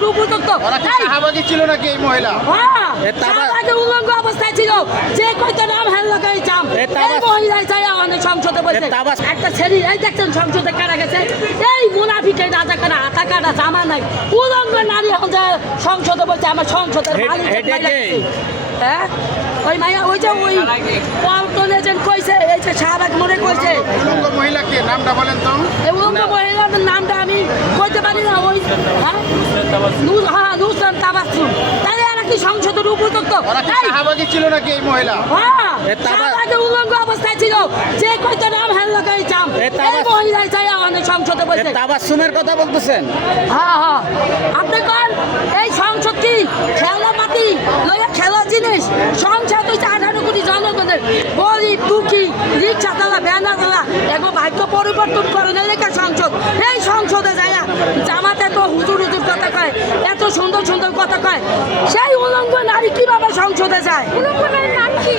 সংসদের উপযুক্ত শাহবাগী ছিল নাকি এই মহিলা? শাহবাগে উলঙ্গ অবস্থায় ছিল, যে কয়টা নাম হেলকাই চাম এই মহিলাই চাই আমাদের সংসদে বসে একটা ছেলে এই দেখছেন সংসদে কারা গেছে, এই মুনাফিকের রাজা কারা আতা কাটা জামা নাই উলঙ্গ নারী এখন যে সংসদে বসে আমার সংসদের হ্যাঁ ওই মাইয়া ওই যে ওই পল্টনে যে কইছে এই যে শাহবাগ মোড়ে কইছে উলঙ্গ মহিলা কে নামটা বলেন তো? এই উলঙ্গ মহিলার নামটা আমি কইতে পারি না। ওই নুসরাত তাবাসসুম তাই এরা কি সংসদের উপযুক্ত? শাহবাগী ছিল নাকি এই মহিলা? শাহবাগে উলঙ্গ অবস্থায় ছিল, যে কয়টা নাম হেলকাই চাম এই মহিলাই চাই আমাদের সংসদে বসে তাবাসসুমের কথা বলতেছেন? হ্যাঁ আপনি কন এই সংসদ কি খেলাপাতি লইয়া খেলার জিনিস? সংসদ হচ্ছে 18 কোটি জনগণের, গরিব দুঃখী রিক্সা চালা ব্যানার চালা এগো ভাগ্য পরিবর্তন করে না রেখে সংসদ। এই সংসদে যায় জামাতে তো হুজুর হুজুর কথা কয়, এত সুন্দর সুন্দর কথা কয়, সেই উলঙ্গ নারী কিভাবে সংসদে যায়? উলঙ্গ নারীর নাম কি?